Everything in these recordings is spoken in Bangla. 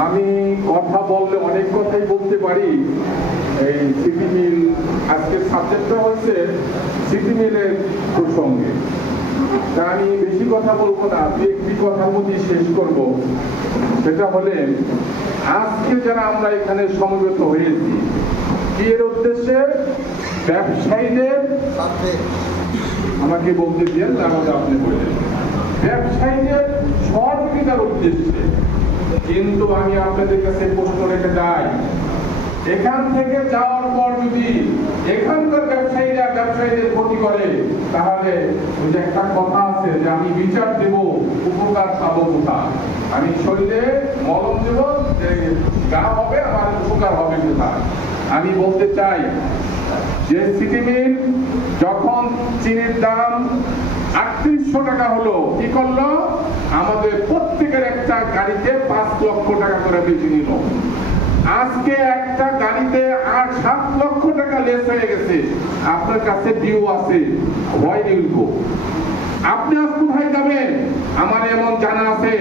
আমি কথা বললে অনেক কথাই বলতে পারি। এই সিটি মিল, আজকের সাবজেক্টটা হচ্ছে সিটি মিলের প্রসঙ্গে। তা আমি বেশি কথা বলবো না, একটি কথার মধ্যে শেষ করব। সেটা হলে আজকে যারা আমরা এখানে সমবেত হয়েছি, কি এর উদ্দেশ্যে? ব্যবসায়ীদের, আমাকে বলতে দিন, আমাকে আপনি বললেন, ব্যবসায়ীদের সহযোগিতার উদ্দেশ্যে। কিন্তু আমি আপনাদের কাছে প্রশ্ন রেখে যাই, এখান থেকে যাওয়ার পর যদি এখানকার ব্যবসায়ীদের ক্ষতি করে, তাহলে ওই যে একটা কথা আছে যে আমি বিচার দেব, উপকার পাবো কোথায়? আমি শরীরে মলম দেব, যে গা হবে, আমার উপকার হবে কোথায়? আমি বলতে চাই যে সিটি মিল যখন চিনির দাম 3800 টাকা হলো, কি করলো? আমাদের প্রত্যেকের একটা গাড়িতে 5 লক্ষ টাকা করে বেশি নিল। আজকে একটা গাড়িতে 8-7 লক্ষ টাকা লেস হয়ে গেছে। আপনার কাছে ডিউ আছে, ভয় নিব। আপনি আজ কোথায় যাবেন? আমার এমন জানা আছে,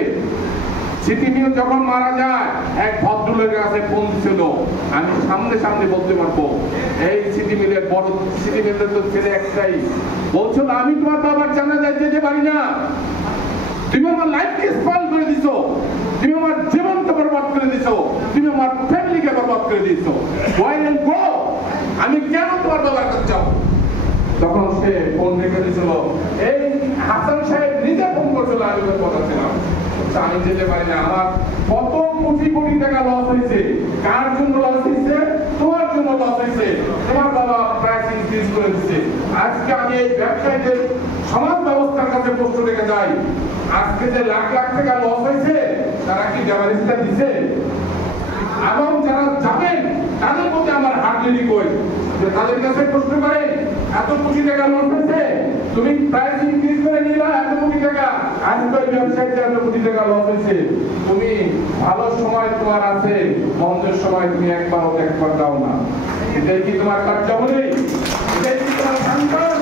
সিটি মিল যখন মারা যায়, এক ভদ্রলোকের কাছে ফোন ছিল, আমি সামনে বলতে পারবো, এই সিটি মিলের বড় সিটি মিলের তো ছেলে একটাই, বলছিল আমি তোমার বাবার জানাজায় যেতে পারি না, তুমি আমার লাইফকে স্পয়েল করে দিছো, তুমি আমার জীবনকে বরবাদ করে দিছো, তুমি আমার ফ্যামিলিকে বরবাদ করে দিছো, আমি কেন তোমার বাবার কাছে যাবো? তখন সে ফোন রেখে দিয়েছিল। এই হাসান সাহেব নিজে ফোন করছিল, আমি কথা ছিলাম, আমি যেতে পারি না, আমার কত কোটি টাকা লস হয়েছে। কার জন্য লস হয়েছে? তোমার জন্য লস হয়েছে। তোমার বাবা প্রাইস ইনক্রিজ করে দিচ্ছে। আজকে আমি এই ব্যবসায়ীদের সমাজ ব্যবস্থার কাছে প্রশ্ন রেখে যাই, আজকে যে লাখ টাকা লস হয়েছে, তারা কি জামানিস্তা দিছে? এবং যারা যাবেন তাদের প্রতি আমার হার্ডলি রিকোয়েস্ট যে তাদের কাছে প্রশ্ন করে, এত কোটি টাকা লস হয়েছে, তুমি প্রাইস ইনক্রিজ করে নিলা এত কোটি টাকা, আজকে ওই ব্যবসায়ীতে এত কোটি টাকা লস হয়েছে, তুমি ভালো সময় তোমার আছে, মন্দের সময় তুমি একবার দাও না। এটাই কি তোমার কার্যাবলী? এটাই কি তোমার সংকট?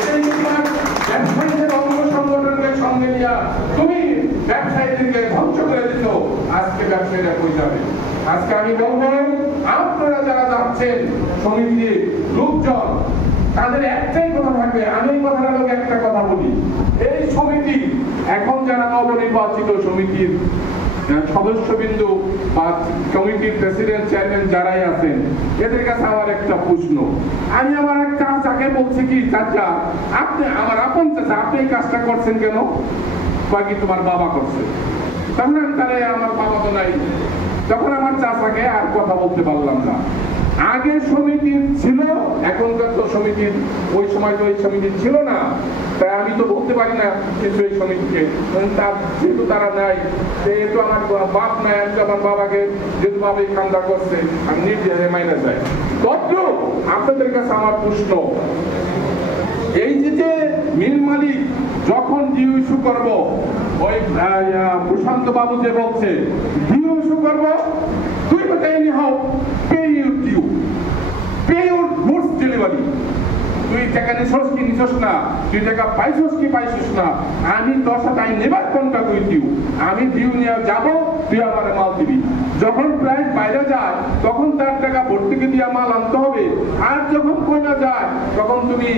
এটাই কি তোমার ব্যবসায়ীদের অঙ্গ সংগঠনকে সঙ্গে নিয়ে তুমি ব্যবসায়ীদেরকে ধ্বংস করে দিচ্ছ? আজকে ব্যবসায়ীরা কই যাবে? আজকে আমি বলবো, আপনারা যারা যাচ্ছেন সমিতির লোকজন, তাদের একটাই কথা থাকবে। আমি এই কথাটা লোক একটা কথা বলি, এই সমিতি এখন যারা নবনির্বাচিত সমিতির সদস্যবৃন্দ বা কমিটির প্রেসিডেন্ট, চেয়ারম্যান যারাই আছেন, এদের কাছে আমার একটা প্রশ্ন। আমি আমার এক চাচাকে বলছি কি, চাচা আপনি আমার আপন চাচা, আপনি এই কাজটা করছেন কেন? কি তোমার বাবা করছে? তখন তাহলে আমার বাবা তো নাই। তখন আমার চাচাকে আর কথা বলতে পারলাম না। আগে সমিতির ছিল, এখনকার তো সমিতির, ওই সময় তো ওই সমিতির ছিল না, তাই আমি তো বলতে পারি না কিছু এই সমিতিকে, যেহেতু তারা নাই, যেহেতু আমার বাপ নাই, আমি তো আমার বাবাকে যেহেতু বাবা খান্দা করছে, আমি নির্দেশে মাইনে যাই। তত আপনাদের কাছে আমার প্রশ্ন, এই যে মিল মালিক যখন ডিউ ইস্যু করবো, ওই প্রশান্ত বাবু যে বলছে ডিউ ইস্যু করবো, তুই তো anyhow pay your due, pay your goods delivery. তুই টাকা নিছস কি নিছস না, তুই টাকা পাইছস কি পাইছস না, আমি তোর সাথে আই নেবার কোনটা তুই ডিউ, আমি ডিউ নিয়ে যাবো, তুই আমার মাল দিবি। যখন প্রাইস বাইরে যায়, তখন তার টাকা ভর্তুকি দিয়ে মাল আনতে হবে, আর যখন কইনা যায় তখন তুমি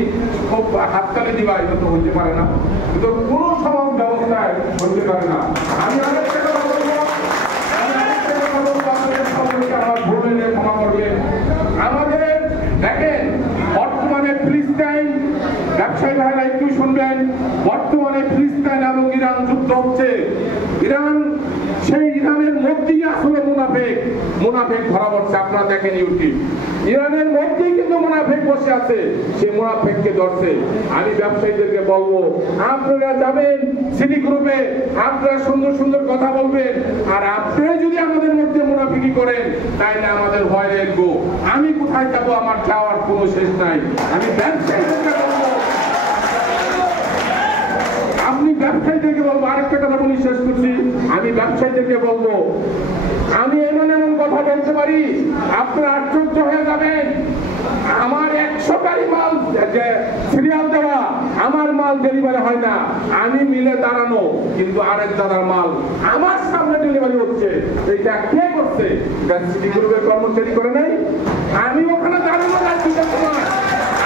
খুব হাততালি দিবা। এটা তো হইতে পারে না, কিন্তু কোনো সমাজ ব্যবস্থায় হইতে পারে না। আমি আরেকটা কথা বলবো, আমার ভুল হলে ক্ষমা করবেন। আমাদের দেখেন, বর্তমানে ফিলিস্তিন, ব্যবসায়ী ভাইরা একটু শুনবেন, বর্তমানে ফিলিস্তিন এবং ইরান যুদ্ধ হচ্ছে। ইরান, সেই ইরানের মধ্যেই আসলে মুনাফেক ধরা পড়ছে। আপনারা দেখেন ইউটিউব, ইরানের মধ্যেই কিন্তু মুনাফেক বসে আছে, সে মুনাফেককে ধরছে। আমি ব্যবসায়ীদেরকে বলবো, আপনারা যাবেন সিটি গ্রুপে, আপনারা সুন্দর কথা বলবেন, আর আপনারা যদি আমাদের মধ্যে মুনাফিকি করেন, তাইলে আমাদের ভয় রাখবো। আমি কোথায় যাবো, আমার যাওয়ার কোনো শেষ নাই। আমি ব্যবসায়ীদেরকে বলবো, ব্যবসায়ীদেরকে বলবো, আরেকটা কথা বলি, শেষ করছি। আমি ব্যবসায়ীদেরকে বলবো, আমি এমন কথা বলতে পারি, আপনারা আশ্চর্য হয়ে যাবেন। আমার 100 গাড়ি মাল সিরিয়াল দেওয়া, আমার মাল ডেলিভারি হয় না, আমি মিলে দাঁড়ানো, কিন্তু আরেক দাদার মাল আমার সামনে ডেলিভারি হচ্ছে। এটা কে করছে? সিটি গ্রুপের কর্মচারী করে নাই? আমি ওখানে দাঁড়ানো রাখছিলাম,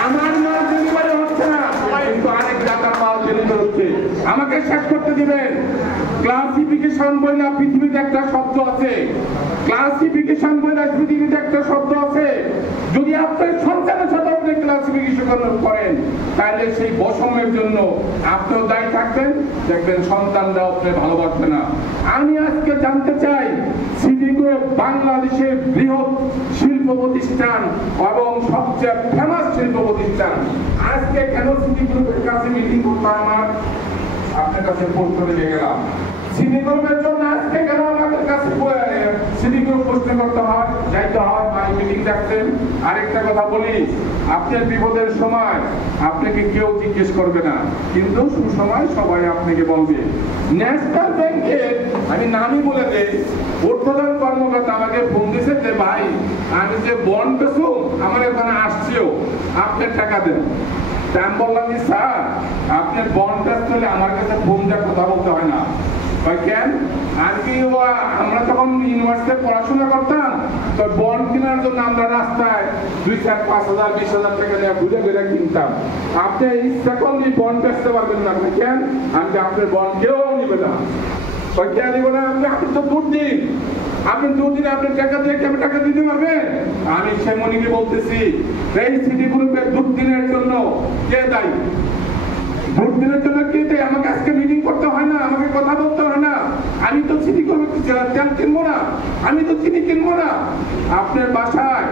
আমার মাল ডেলিভারি হচ্ছে না, কিন্তু আরেক দাদার মাল ডেলিভারি হচ্ছে। আমাকে শেষ করতে দিবেন। ক্লাসিফিকেশন বইলা পৃথিবীতে একটা শব্দ আছে, ক্লাসিফিকেশন বইলা পৃথিবীতে একটা শব্দ আছে। যদি আপনার সন্তানের সাথে আপনি ক্লাসিফিকেশন করেন, তাহলে সেই বৈষম্যের জন্য আপনিও দায়ী থাকবেন, দেখবেন সন্তানরা আপনি ভালোবাসবে না। আমি আজকে জানতে চাই, সিটি গ্রুপ বাংলাদেশের বৃহৎ শিল্প প্রতিষ্ঠান এবং সবচেয়ে ফেমাস শিল্প প্রতিষ্ঠান, আজকে কেন সিটি গ্রুপের কাছে মিটিং করতে আমার আপনার কাছে প্রশ্ন রেখে গেলাম? সিটি গ্রুপের জন্য আজকে কেন আমাদের কাছে সিটি গ্রুপ প্রশ্ন করতে হয়, যাইতে হয়, মাই মিটিং ডাকতেন? আরেকটা কথা বলি, আপনার বিপদের সময় আপনাকে কেউ জিজ্ঞেস করবে না, কিন্তু সুসময় সবাই আপনাকে বলবে। ন্যাশনাল ব্যাংকে আমি নামই বলে দেই, ঊর্ধ্বতন কর্মকর্তা আমাকে ফোন দিয়েছে যে ভাই আমি যে বন্ড পেছু আমার এখানে আসছিও, আপনার টাকা দেন। আমি বললাম স্যার আপনার বন্ড আসতে হলে আমার কাছে ফোন দিয়ে কথা বলতে হয় না। কেন? আমরা তখন ইউনিভার্সিটিতে পড়াশোনা করতাম, তো বন্ড কেনার জন্য আমরা রাস্তায় 2, 4, 5 হাজার 20 হাজার টাকা নিয়ে ঘুরে ঘুরে কিনতাম। আপনি ইচ্ছা করলে বন্ড বেচতে পারবেন না। কেন? আমি আপনার বন্ড কেউ নিবে না। কেন নিব না? আপনি তো দুধ দিন, আপনি দুদিন আপনার টাকা দিয়ে কেমন টাকা দিতে পারবেন? আমি সেমনিকে বলতেছি, এই সিটি গ্রুপের দুর্দিনের জন্য কে দায়ী? দুর্দিনের জন্য কে দায়ী? আমাকে আজকে মিটিং করতে হয় না, আমাকে কথা বলতে হয় না। আমি তো সিটি গ্রুপের তেল কিনবো না, আমি তো চিনি কিনবো না। আপনার বাসায়